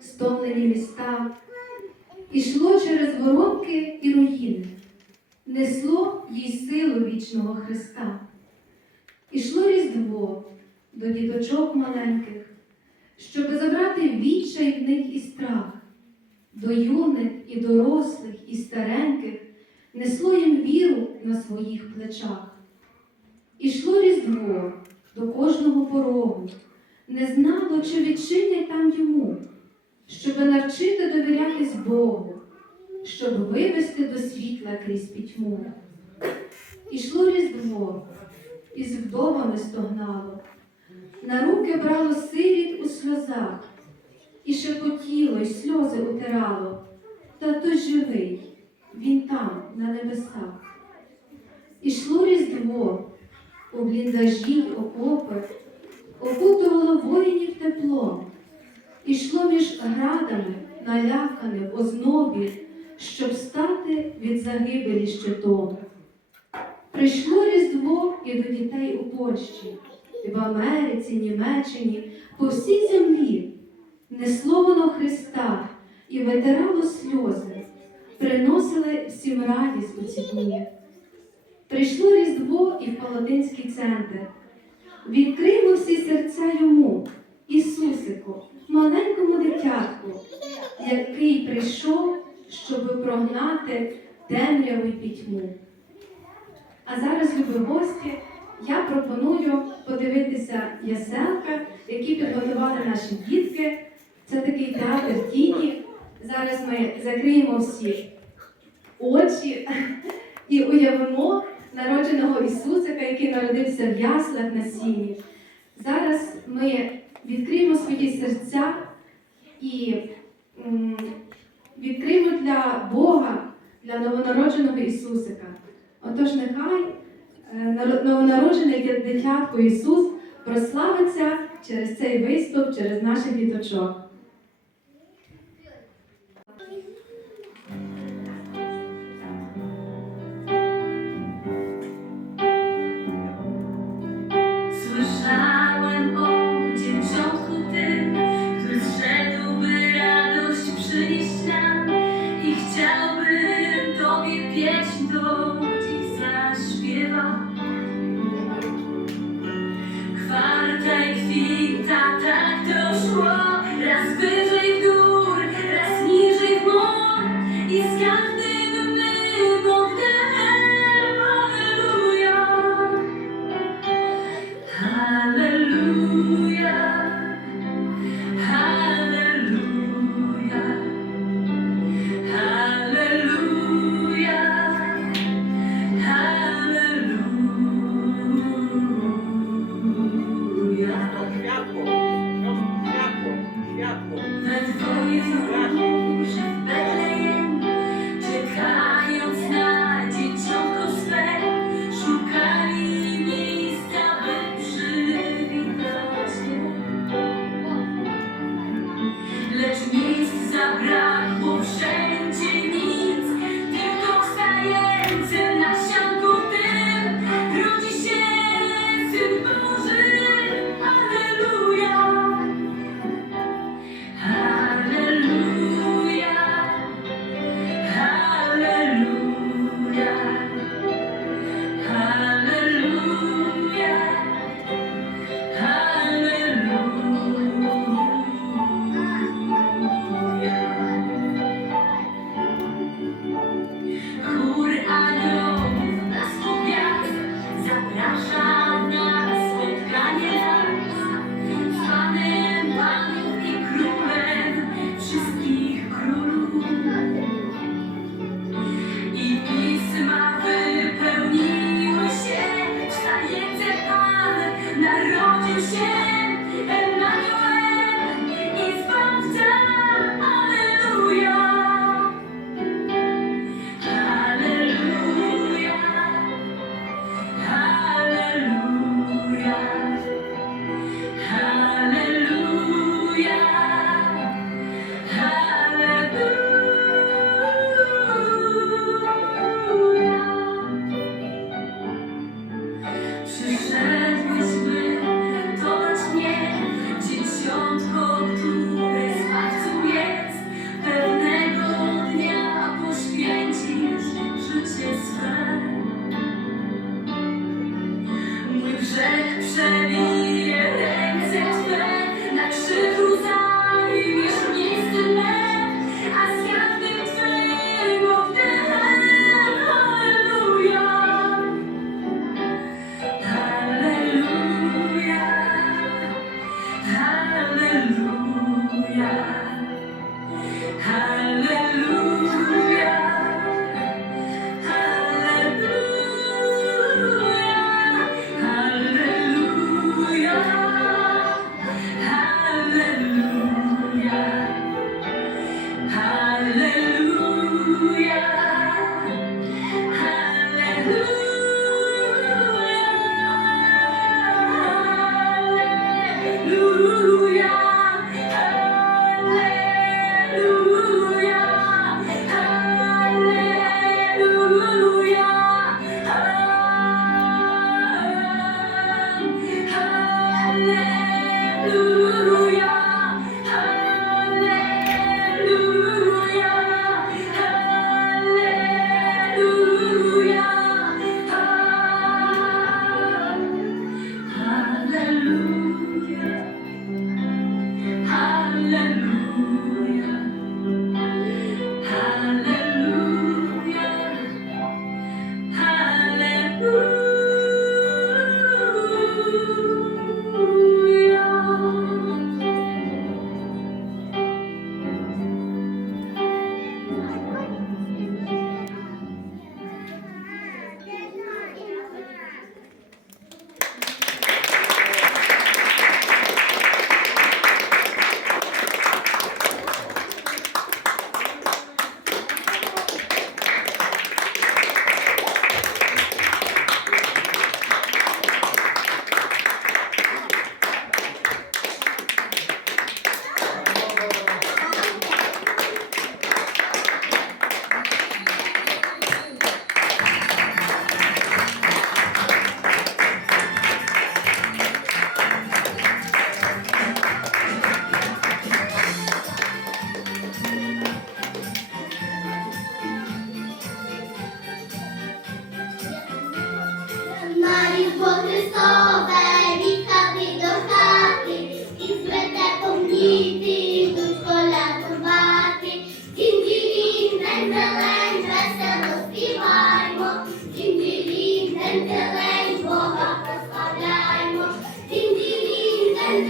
стомлені міста, ішло через воронки і руїни, несло їй силу вічного Христа. Ішло Різдво до діточок маленьких, щоби забрати відчай в них і страх, до юних і дорослих, і стареньких несло їм віру на своїх плечах. Ішло Різдво до кожного порогу, не знало, чи відчинять там йому, щоби навчити довірятись Богу, щоб вивести до світла крізь пітьму. Ішло Різдво, і з вдовами стогнало, на руки брало сиріт у сльозах, і шепотіло, й сльози утирало. Та той живий, він там, на небесах. Ішло Різдво, у бліндажі окопи, окутувало воїнів тепло, ішло між градами, налякане в ознобі, щоб стати від загибелі щитом. Прийшло Різдво і до дітей у Польщі, в Америці, Німеччині, по всій землі несло воно Христа і витирало сльози, приносили всім радість у ці дні. Прийшло Різдво і в Палатинський центр. Відкримо всі серця йому, Ісусику, маленькому дитятку, який прийшов, щоб прогнати темряву й пітьму. А зараз, любі гості, я пропоную подивитися яселка, які підготували наші дітки. Це такий театр тіні. Зараз ми закриємо всі очі і уявимо народженого Ісусика, який народився в яслах на сіні. Зараз ми відкриємо свої серця і відкриємо для Бога, для новонародженого Ісусика. Отож, нехай е, новонароджений дит- дитятко Ісус прославиться через цей виступ, через наших діточок.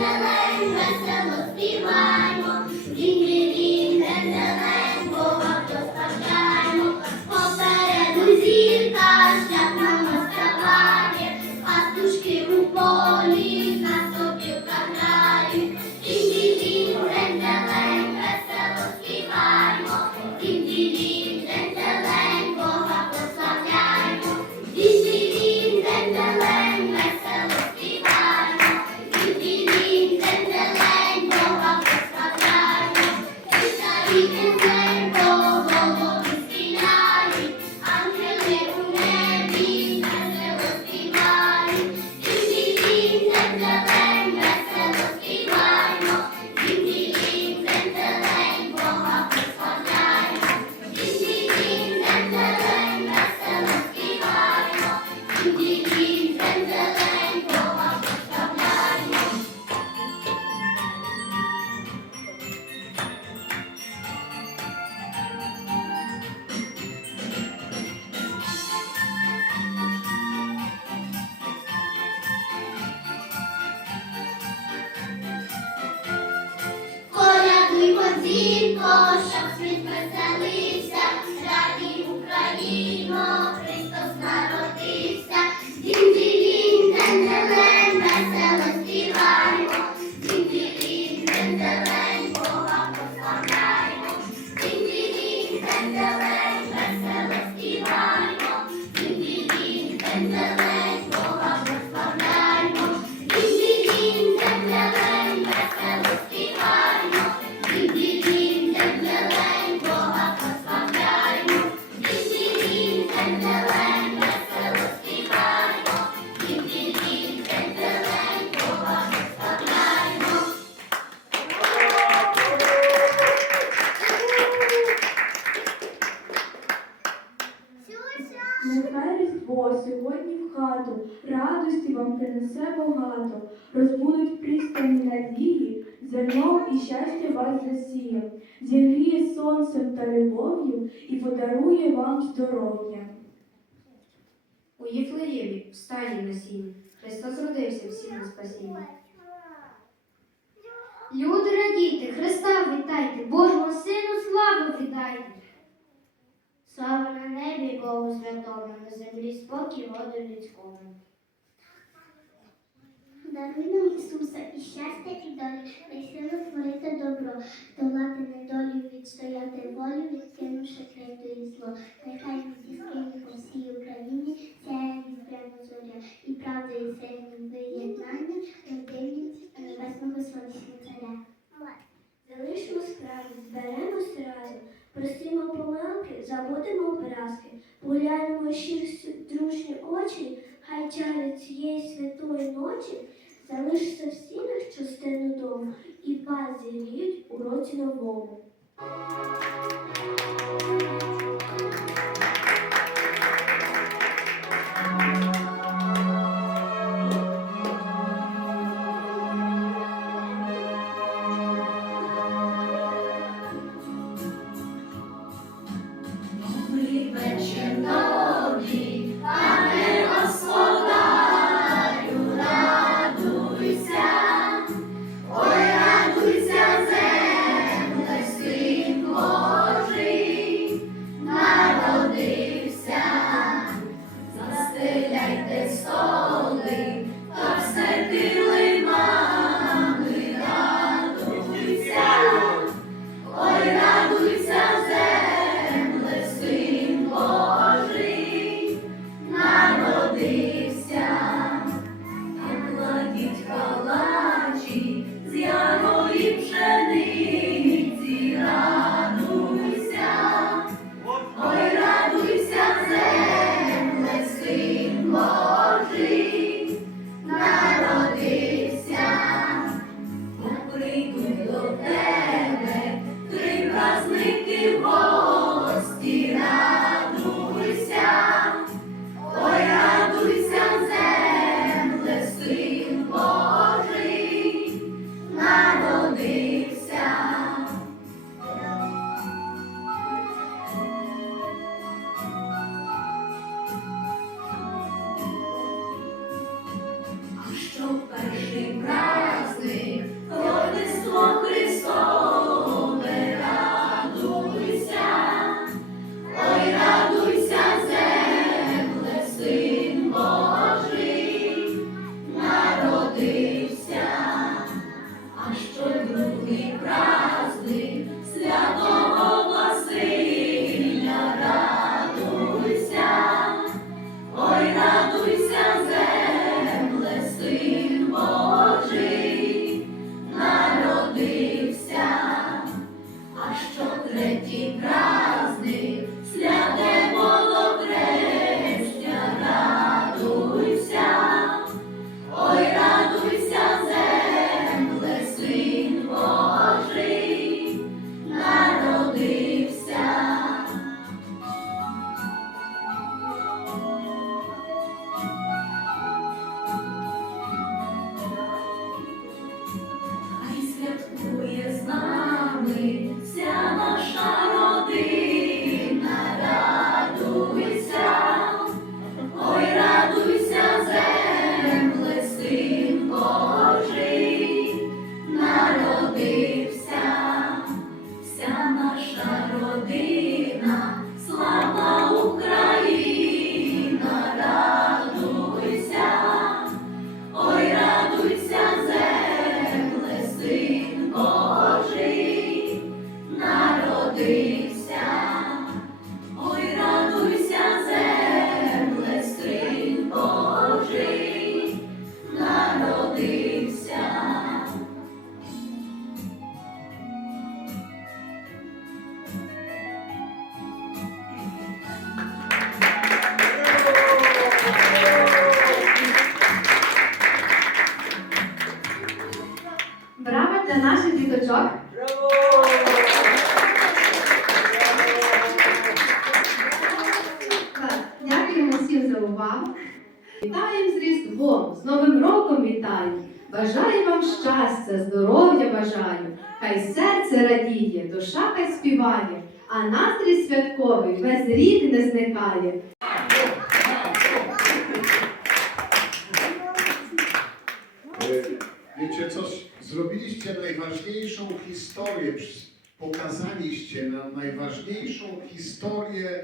la la. вам принесе багато, розбудуть пристані надії, зерном і щастя вас засіє, зігріє сонцем та любов'ю і подарує вам здоров'я. У Єфлеєві, в стані насінні, Христос родився всім на спасіння. Люди радійте, Христа вітайте, Божого сину славу вітайте. Слава на небі, Богу святому, на землі спокій воду людському. Даруй нам Ісуса і щастя, і долі, силу творити добро, долати недолю, відстояти волю, відкинувши кривду і зло. Нехай зіскине по всій Україні, сяє відпрямо зоря, і правда і сильним виєднання, родині небесного сонця царя. Залишимо справи, зберемось разом, простимо помилки, забудемо поразки, поглянемо щирі дружні очі, хай чари цієї святої ночі залишиться в стінах частину дому і пазі зігріють у році новому. Хай серце радіє, душа хай співає, а настрій святковий весь рік не зникає. E, Wiecie, coś zrobiliście Opowiedzieliście najważniejszą historię, przy- pokazaliście nam najważniejszą historię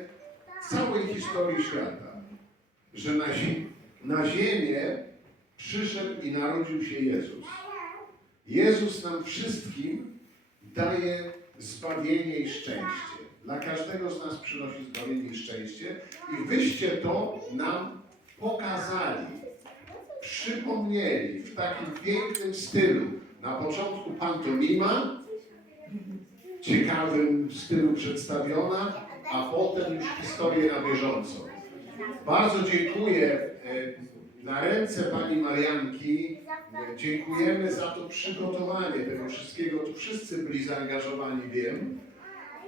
całej historii świata. Że na, zi- na ziemię przyszedł i narodził się Jezus. Jezus nam wszystkim daje zbawienie i szczęście. Dla każdego z nas przynosi zbawienie i szczęście. I wyście to nam pokazali, przypomnieli w takim pięknym stylu. Na początku pantomima, ciekawym stylu przedstawiona, a potem już historię na bieżąco. Bardzo dziękuję e, na ręce pani Marianki. Dziękujemy za to przygotowanie tego wszystkiego. Tu wszyscy byli zaangażowani, wiem.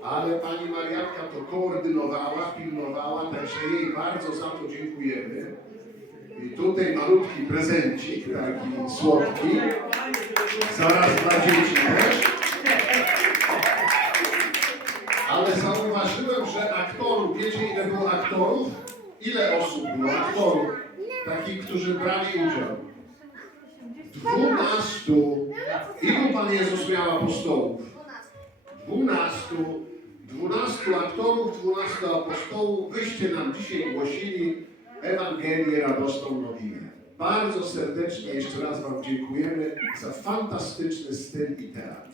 Ale pani Marianka to koordynowała, pilnowała, także jej bardzo za to dziękujemy. I tutaj malutki prezencik, taki słodki. Zaraz dla dzieci też. Ale zauważyłem, że aktorów, wiecie ile było aktorów? Ile osób było aktorów? Takich, którzy brali udział. Dwunastu. Ilu Pan Jezus miał apostołów? Dwunastu. Dwunastu aktorów, dwunastu apostołów. Wyście nam dzisiaj głosili Ewangelię radosną nowinę. Bardzo serdecznie jeszcze raz Wam dziękujemy za fantastyczny styl i teatr.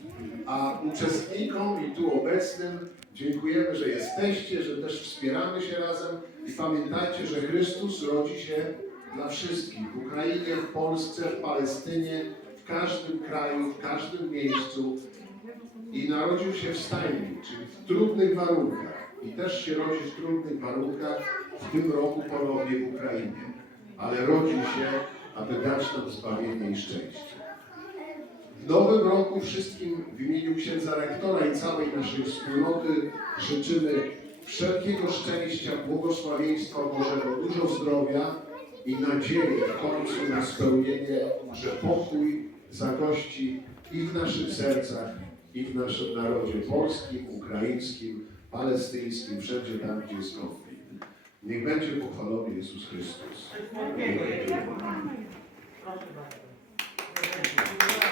A uczestnikom i tu obecnym dziękujemy, że jesteście, że też wspieramy się razem i pamiętajcie, że Chrystus rodzi się dla wszystkich. W Ukrainie, w Polsce, w Palestynie, w każdym kraju, w każdym miejscu. I narodził się w stajni, czyli w trudnych warunkach. I też się rodzi w trudnych warunkach w tym roku ponownie w Ukrainie. Ale rodzi się, aby dać nam zbawienie i szczęście. W nowym roku wszystkim w imieniu księdza rektora i całej naszej wspólnoty życzymy wszelkiego szczęścia, błogosławieństwa Bożego, dużo zdrowia i nadziei w końcu na spełnienie, że pokój zagości i w naszych sercach, i w naszym narodzie polskim, ukraińskim, palestyńskim, wszędzie tam, gdzie jest konflikt. Niech będzie pochwalony Jezus Chrystus. Proszę bardzo.